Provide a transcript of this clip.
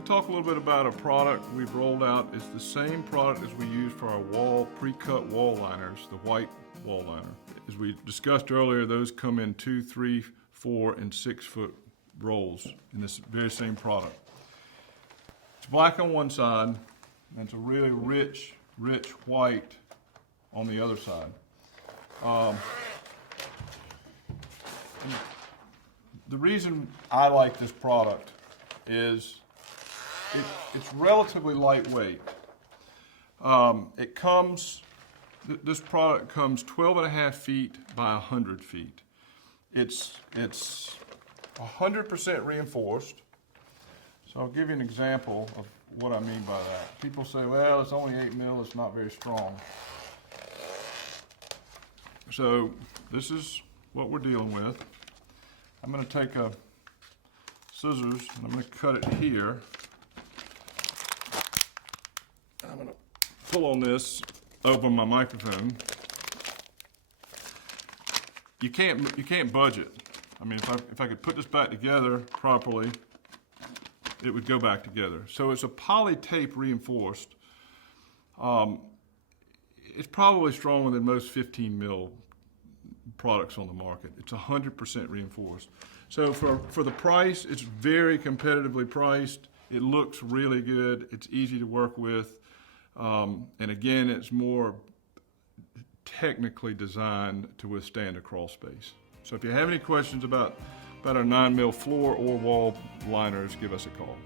going to talk a little bit about a product we've rolled out. It's the same product as we use for our pre-cut wall liners, the white wall liner. As we discussed earlier, those come in 2, 3, 4, and 6 foot rolls in this very same product. It's black on one side, and it's a really rich white on the other side. The reason I like this product is it's relatively lightweight. This product comes 12.5 feet by 100 feet. It's 100% reinforced. So I'll give you an example of what I mean by that. People say, well, it's only 8 mil, it's not very strong. So this is what we're dealing with. I'm going to take a scissors and I'm going to cut it here. I'm going to pull on this, open my microphone. You can't budge it. I mean, if I could put this back together properly, it would go back together. So it's a poly tape reinforced. It's probably stronger than most 15 mil products on the market. It's 100% reinforced. So for the price, it's very competitively priced. It looks really good. It's easy to work with. And again, it's more technically designed to withstand a crawl space. So if you have any questions about our 9 mil floor or wall liners, give us a call.